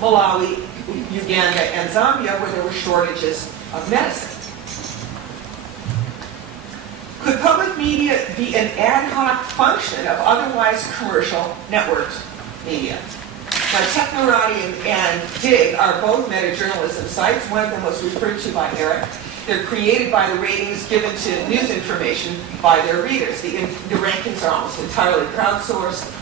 Malawi, Uganda, and Zambia, where there were shortages of medicine. Could public media be an ad hoc function of otherwise commercial networked media? Now, Technorati and Dig are both meta-journalism sites. One of them was referred to by Eric. They're created by the ratings given to news information by their readers. The rankings are almost entirely crowdsourced.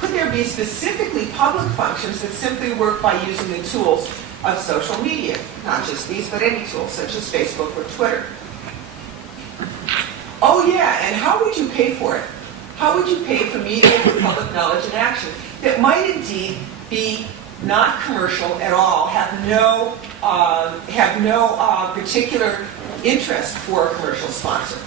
Could there be specifically public functions that simply work by using the tools of social media? Not just these, but any tools, such as Facebook or Twitter. Oh yeah, and how would you pay for it? How would you pay for media for public knowledge and action that might indeed be not commercial at all, have no particular interest for a commercial sponsor?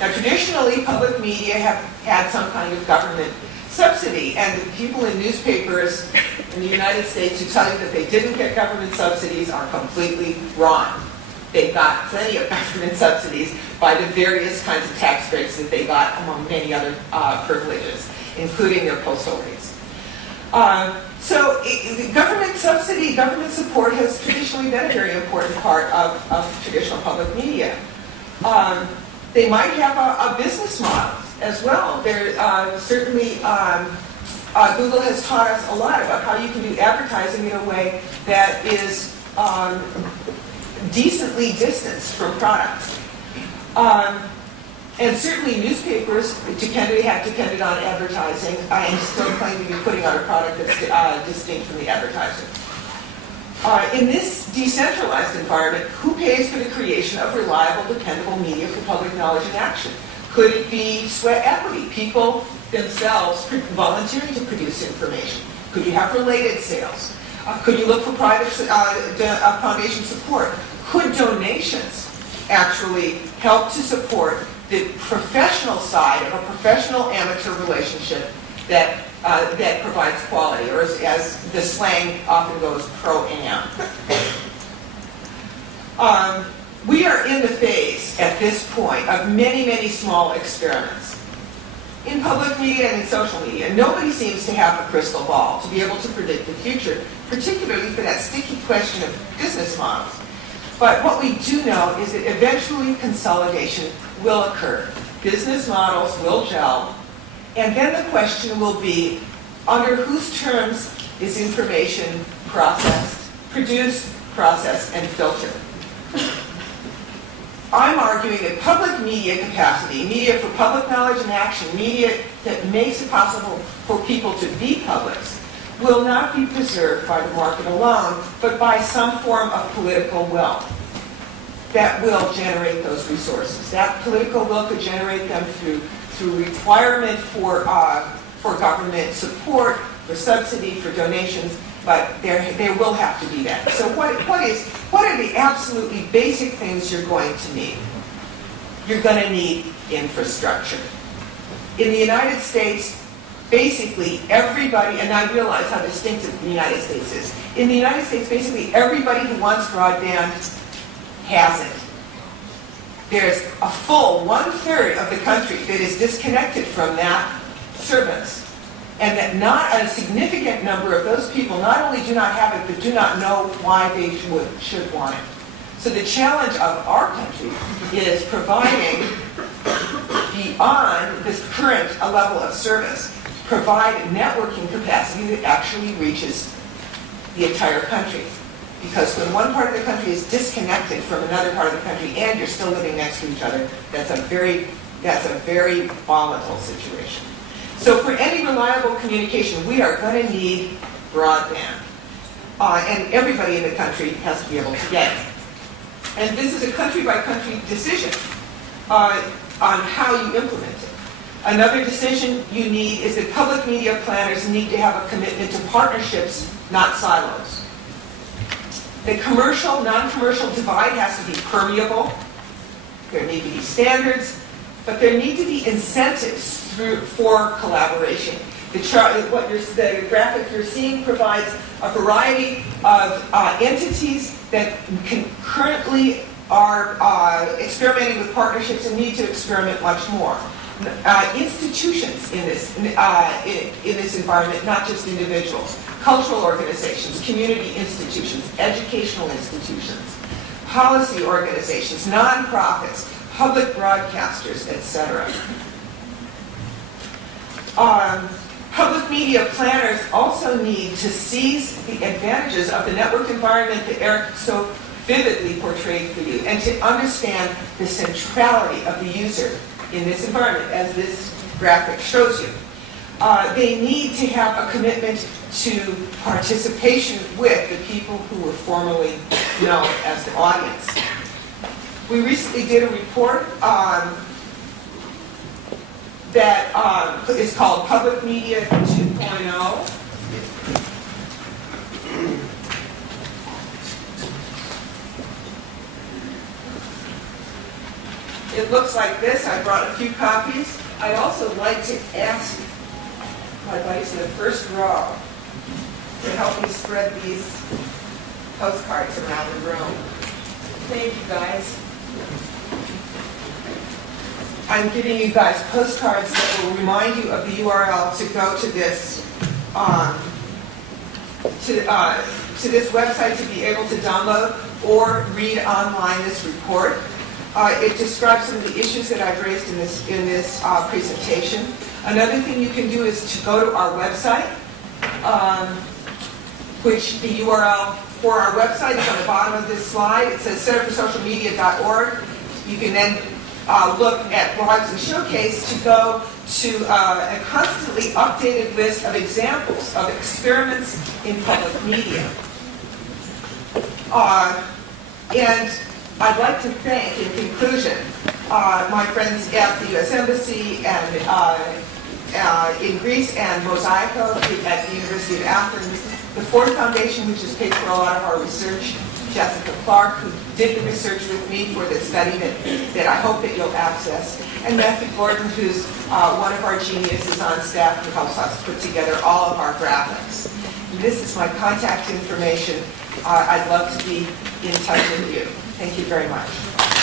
Now, traditionally, public media have had some kind of government subsidy, and the people in newspapers in the United States who tell you that they didn't get government subsidies are completely wrong. They got plenty of government subsidies by the various kinds of tax breaks that they got, among many other privileges, including their postal rates. So government subsidy, government support has traditionally been a very important part of traditional public media. They might have a business model as well. Certainly, Google has taught us a lot about how you can do advertising in a way that is decently distanced from products. And certainly newspapers have depended on advertising and still claim to be putting out a product that's distinct from the advertising. In this decentralized environment, who pays for the creation of reliable, dependable media for public knowledge and action? Could it be sweat equity, people themselves volunteering to produce information? Could you have related sales? Could you look for private foundation support? Could donations actually help to support the professional side of a professional-amateur relationship that provides quality, or as the slang often goes, pro-am? We are in the phase, at this point, of many, many small experiments in public media and in social media. Nobody seems to have a crystal ball to be able to predict the future, particularly for that sticky question of business models. But what we do know is that eventually consolidation will occur. Business models will gel, and then the question will be, under whose terms is information processed, produced, processed, and filtered? I'm arguing that public media capacity, media for public knowledge and action, media that makes it possible for people to be publics, will not be preserved by the market alone, but by some form of political will that will generate those resources. That political will could generate them through requirement for government support, for subsidy, for donations, but there will have to be that. So what are the absolutely basic things you're going to need? You're going to need infrastructure. In the United States, basically everybody, and I realize how distinctive the United States is. In the United States, basically everybody who wants broadband has it. There's a full 1/3 of the country that is disconnected from that service, and that not a significant number of those people not only do not have it, but do not know why they should want it. So the challenge of our country is providing, beyond this current level of service, provide networking capacity that actually reaches the entire country. Because when one part of the country is disconnected from another part of the country and you're still living next to each other, that's a very volatile situation. So for any reliable communication, we are going to need broadband. And everybody in the country has to be able to get it. And this is a country-by-country decision on how you implement it. Another decision you need is that public media planners need to have a commitment to partnerships, not silos. The commercial, non-commercial divide has to be permeable. There need to be standards, but there need to be incentives for collaboration. The graphic you're seeing provides a variety of entities that currently are experimenting with partnerships and need to experiment much more. Institutions in this environment, not just individuals. cultural organizations, community institutions, educational institutions, policy organizations, nonprofits, public broadcasters, etc. Public media planners also need to seize the advantages of the networked environment that Eric so vividly portrayed for you, and to understand the centrality of the user in this environment, as this graphic shows you. They need to have a commitment to participation with the people who were formerly known as the audience. We recently did a report that is called Public Media 2.0. It looks like this. I brought a few copies. I'd also like to ask my buddies in the first row to help me spread these postcards around the room. Thank you, guys. I'm giving you guys postcards that will remind you of the URL to go to this to this website to be able to download or read online this report. It describes some of the issues that I've raised in this presentation. Another thing you can do is to go to our website, which the URL for our website is on the bottom of this slide. It says centerforsocialmedia.org. You can then look at blogs and showcase to go to a constantly updated list of examples of experiments in public media. And I'd like to thank, in conclusion, my friends at the U.S. Embassy and in Greece and Mosaico at the University of Athens, the Ford Foundation, which has paid for a lot of our research, Jessica Clark, who did the research with me for this study that I hope that you'll access, and Matthew Gordon, who's one of our geniuses on staff who helps us put together all of our graphics. This is my contact information. I'd love to be in touch with you. Thank you very much.